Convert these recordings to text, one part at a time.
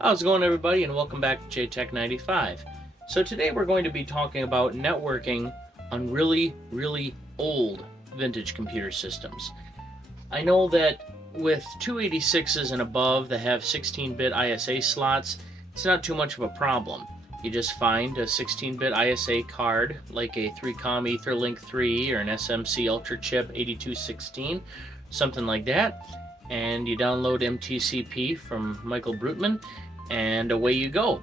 How's it going, everybody, and welcome back to JTech95. So today we're going to be talking about networking on really old vintage computer systems. I know that with 286s and above that have 16-bit ISA slots, it's not too much of a problem. You just find a 16-bit ISA card like a 3Com Etherlink 3 or an SMC Ultra Chip 8216, something like that, and you download MTCP from Michael Brutman, and away you go.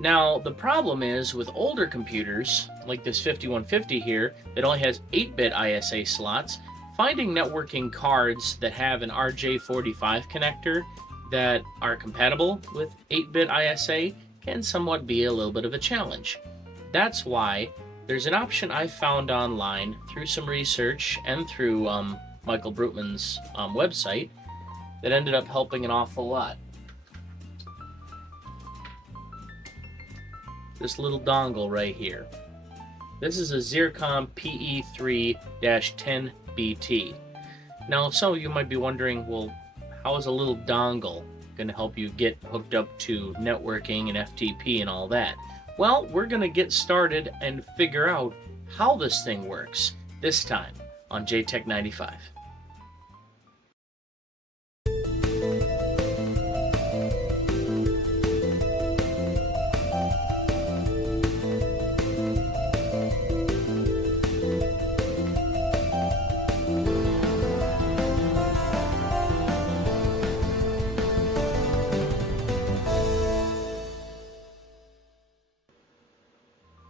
Now, the problem is with older computers, like this 5150 here, that only has 8-bit ISA slots, finding networking cards that have an RJ45 connector that are compatible with 8-bit ISA can somewhat be a little bit of a challenge. That's why there's an option I found online through some research and through Michael Brutman's website that ended up helping an awful lot. This little dongle right here. This is a Xircom PE3-10BT. Now, some of you might be wondering, well, how is a little dongle going to help you get hooked up to networking and FTP and all that? Well, we're going to get started and figure out how this thing works this time on JTech95.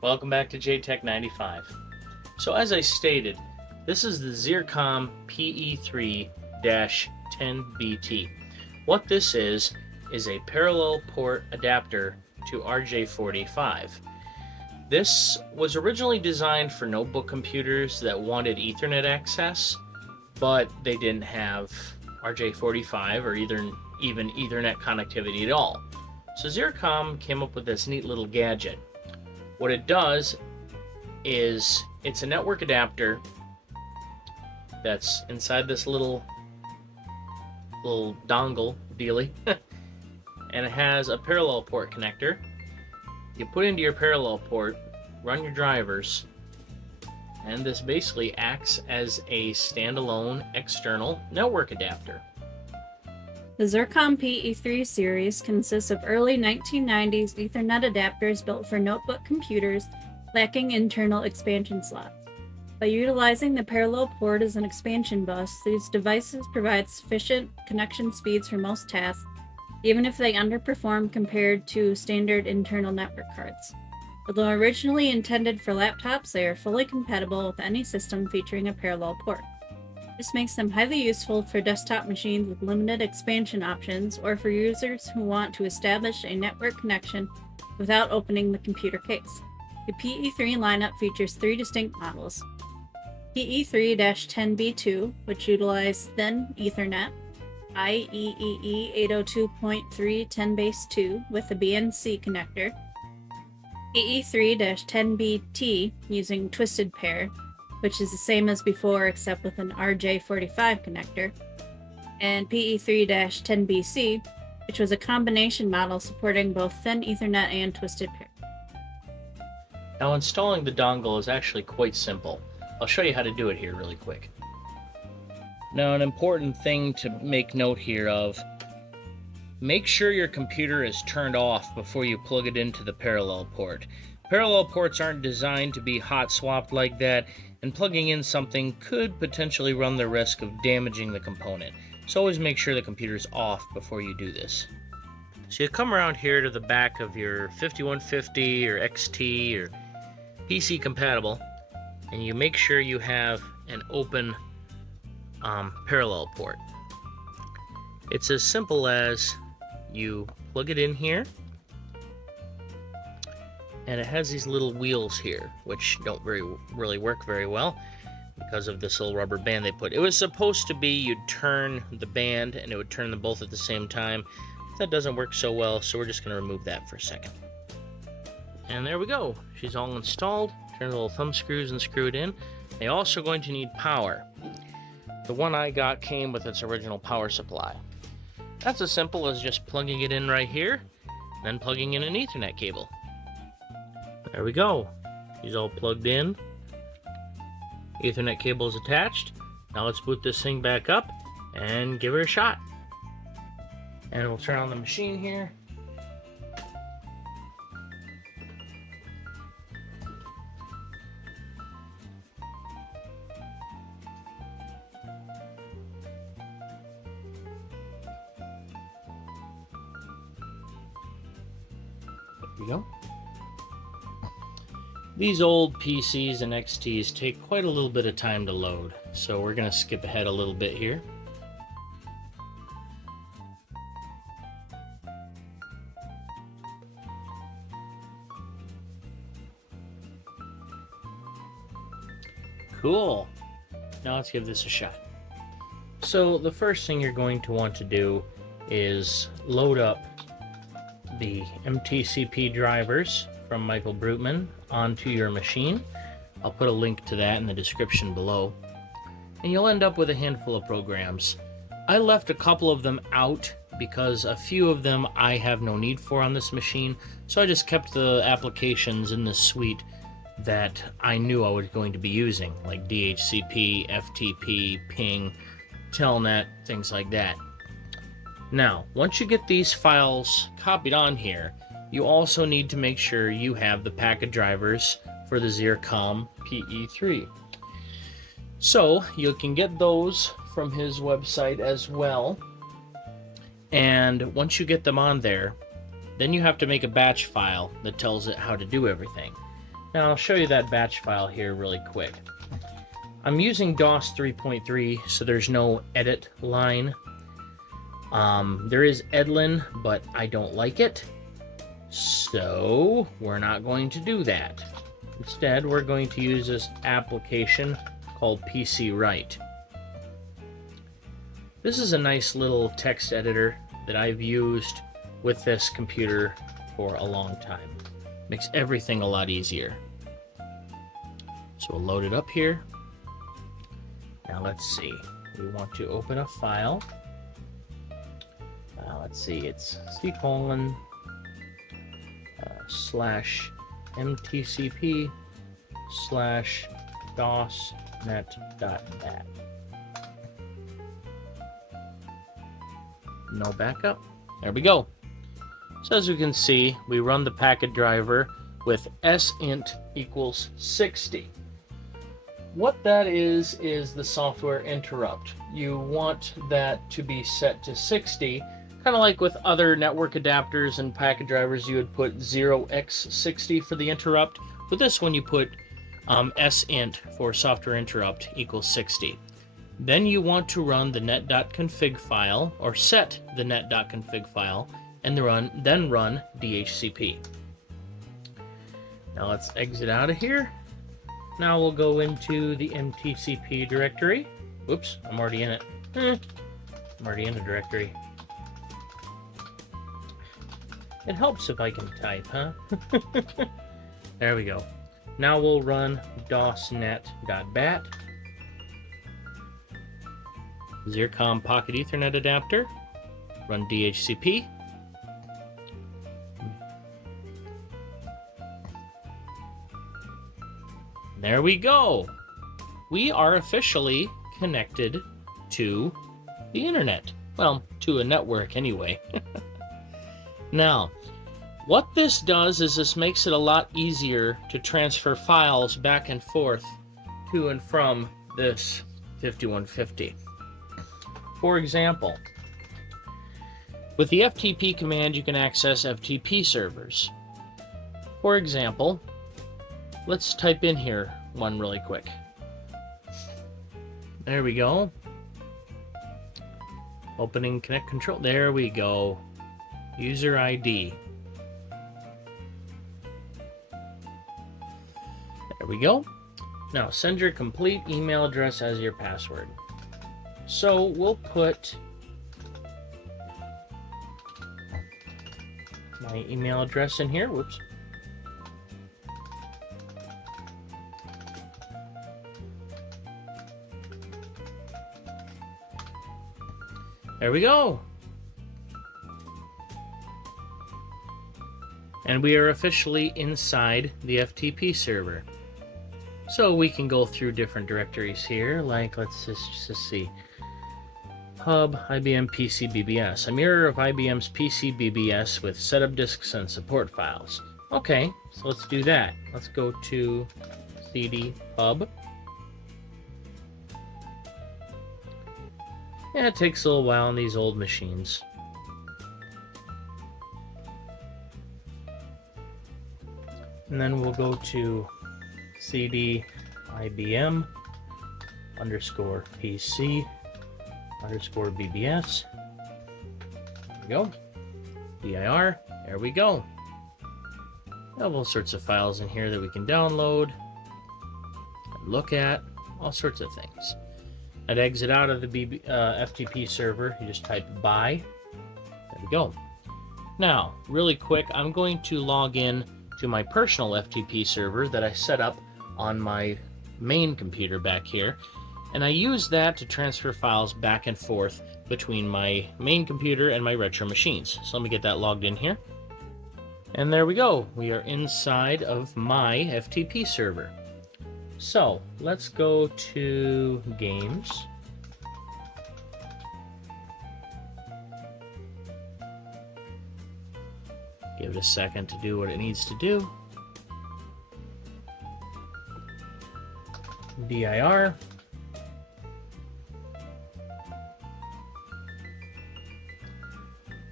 Welcome back to JTech95. So as I stated, this is the Xircom PE3-10BT. What this is a parallel port adapter to RJ45. This was originally designed for notebook computers that wanted Ethernet access, but they didn't have RJ45 or even Ethernet connectivity at all. So Xircom came up with this neat little gadget. What it does is it's a network adapter that's inside this little dongle dealy, and it has a parallel port connector. You put into your parallel port, run your drivers, and this basically acts as a standalone external network adapter. The Xircom PE3 series consists of early 1990s Ethernet adapters built for notebook computers lacking internal expansion slots. By utilizing the parallel port as an expansion bus, these devices provide sufficient connection speeds for most tasks, even if they underperform compared to standard internal network cards. Although originally intended for laptops, they are fully compatible with any system featuring a parallel port. This makes them highly useful for desktop machines with limited expansion options or for users who want to establish a network connection without opening the computer case. The PE3 lineup features 3 distinct models. PE3-10B2, which utilizes thin Ethernet, IEEE 802.3 10BASE2 with a BNC connector, PE3-10BT using twisted pair, which is the same as before except with an RJ45 connector, and PE3-10BC, which was a combination model supporting both thin Ethernet and twisted pair. Now, installing the dongle is actually quite simple. I'll show you how to do it here really quick. Now, an important thing to make note here of, make sure your computer is turned off before you plug it into the parallel port. Parallel ports aren't designed to be hot swapped like that, and plugging in something could potentially run the risk of damaging the component. So always make sure the computer's off before you do this. So you come around here to the back of your 5150 or XT or PC compatible, and you make sure you have an open parallel port. It's as simple as you plug it in here, and it has these little wheels here, which don't really work very well because of this little rubber band they put. It was supposed to be you'd turn the band and it would turn them both at the same time. That doesn't work so well, so we're just going to remove that for a second. And there we go. She's all installed. Turn the little thumb screws and screw it in. You're also going to need power. The one I got came with its original power supply. That's as simple as just plugging it in right here, then plugging in an Ethernet cable. There we go. He's all plugged in. Ethernet cable is attached. Now let's boot this thing back up and give her a shot. And we'll turn on the machine here. There we go. These old PCs and XTs take quite a little bit of time to load, so we're going to skip ahead a little bit here. Cool. Now let's give this a shot. So the first thing you're going to want to do is load up the MTCP drivers from Michael Brutman onto your machine. I'll put a link to that in the description below. And you'll end up with a handful of programs. I left a couple of them out because a few of them I have no need for on this machine, so I just kept the applications in this suite that I knew I was going to be using, like DHCP, FTP, ping, telnet, things like that. Now, once you get these files copied on here, you also need to make sure you have the packet drivers for the Xircom PE3. So, you can get those from his website as well. And once you get them on there, then you have to make a batch file that tells it how to do everything. Now, I'll show you that batch file here really quick. I'm using DOS 3.3, so there's no edit line. There is Edlin, but I don't like it. So, we're not going to do that. Instead, we're going to use this application called PC Write. This is a nice little text editor that I've used with this computer for a long time. Makes everything a lot easier. So we'll load it up here. Now let's see. We want to open a file. Let's see, it's C:/ /mtcp / dosnet.bat. No backup. There we go. So as you can see, we run the packet driver with sint equals 60. What that is the software interrupt. You want that to be set to 60. Kind of like with other network adapters and packet drivers, you would put 0x60 for the interrupt. With this one, you put sint for software interrupt equals 60. Then you want to run the net.config file, or set the net.config file, and then run DHCP. Now let's exit out of here. Now we'll go into the MTCP directory. Oops, I'm already in it. I'm already in the directory. It helps if I can type, huh? There we go. Now we'll run dosnet.bat. Xircom Pocket Ethernet adapter. Run DHCP. There we go. We are officially connected to the internet. Well, to a network anyway. Now, what this does is this makes it a lot easier to transfer files back and forth to and from this 5150. For example, with the FTP command, you can access FTP servers. For example, let's type in here one really quick. There we go. Opening Connect Control. There we go. User ID. There we go. Now send your complete email address as your password. So we'll put my email address in here. Whoops. There we go. And we are officially inside the FTP server. So we can go through different directories here, like let's just see. Hub, IBM PC BBS, a mirror of IBM's PC BBS with setup disks and support files. Okay, so let's do that. Let's go to CD Hub. Yeah, it takes a little while on these old machines. And then we'll go to CD IBM underscore PC underscore BBS. There we go. dir. There we go. We have all sorts of files in here that we can download, look at, all sorts of things. I'd exit out of the FTP server. You just type bye. There we go. Now, really quick, I'm going to log in to my personal FTP server that I set up on my main computer back here. And I use that to transfer files back and forth between my main computer and my retro machines. So let me get that logged in here. And there we go. We are inside of my FTP server. So let's go to games. Give it a second to do what it needs to do. dir.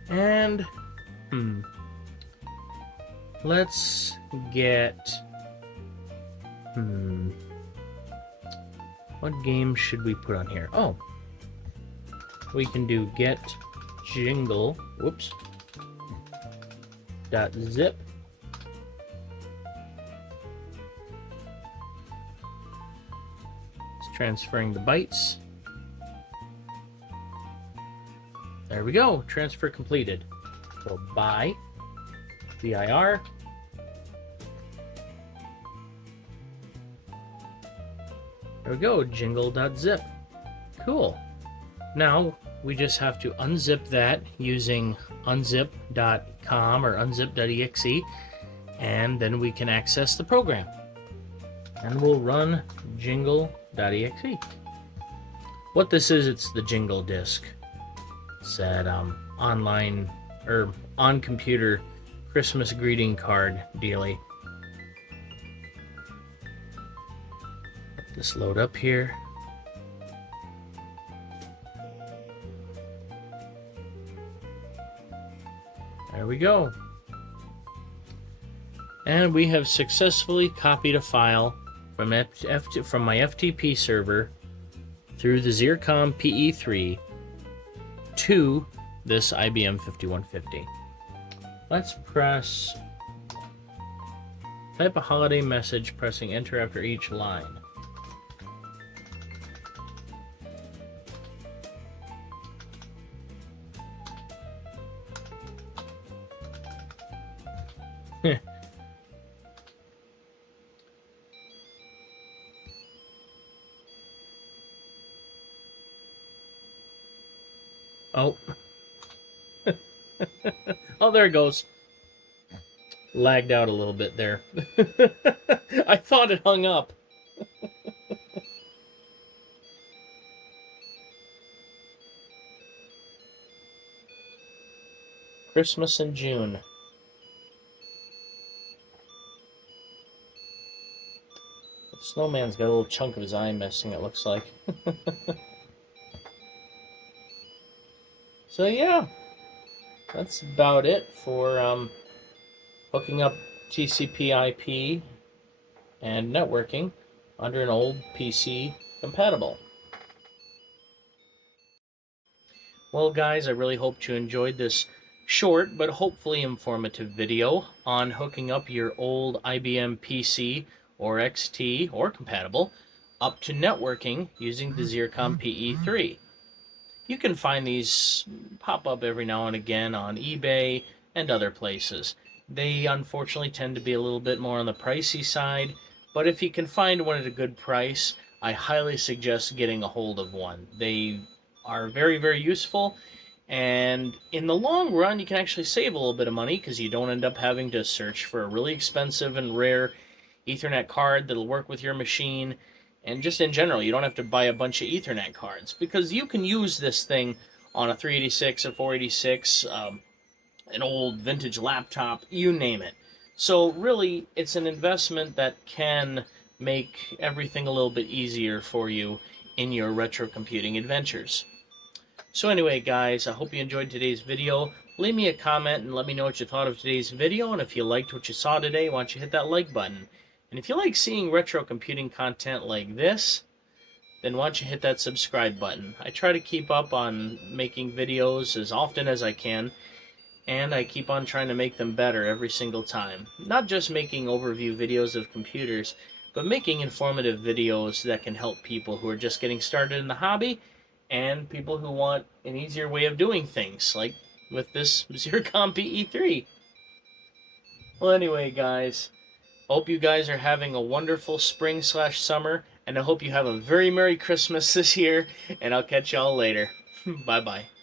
And let's get what game should we put on here? Oh, we can do get jingle .zip. It's transferring the bytes. There we go. Transfer completed. So bye. dir. There we go. Jingle.zip. Cool. Now we just have to unzip that using unzip.com or unzip.exe, and then we can access the program. And we'll run jingle.exe. What this is, it's the Jingle Disk. It's that online or on computer Christmas greeting card dealie. Let this load up here. There we go. And we have successfully copied a file from my FTP server through the Xircom PE3 to this IBM 5150. Let's type a holiday message, pressing enter after each line. Oh. Oh, there it goes. Lagged out a little bit there. I thought it hung up. Christmas in June. The snowman's got a little chunk of his eye missing, it looks like. So yeah, that's about it for hooking up TCP IP and networking under an old PC compatible. Well guys, I really hope you enjoyed this short but hopefully informative video on hooking up your old IBM PC or XT or compatible up to networking using the Xircom PE3. You can find these pop up every now and again on eBay and other places. They unfortunately tend to be a little bit more on the pricey side, but if you can find one at a good price, I highly suggest getting a hold of one. They are very, very useful, And in the long run, you can actually save a little bit of money because you don't end up having to search for a really expensive and rare Ethernet card that'll work with your machine. And just in general, you don't have to buy a bunch of Ethernet cards because you can use this thing on a 386, a 486, an old vintage laptop, you name it. So really, it's an investment that can make everything a little bit easier for you in your retro computing adventures. So anyway, guys, I hope you enjoyed today's video. Leave me a comment and let me know what you thought of today's video. And if you liked what you saw today, why don't you hit that like button. And if you like seeing retro computing content like this, then why don't you hit that subscribe button. I try to keep up on making videos as often as I can, and I keep on trying to make them better every single time. Not just making overview videos of computers, but making informative videos that can help people who are just getting started in the hobby and people who want an easier way of doing things, like with this Xircom PE3. Well, anyway, guys, hope you guys are having a wonderful spring/summer, and I hope you have a very Merry Christmas this year, and I'll catch y'all later. Bye-bye.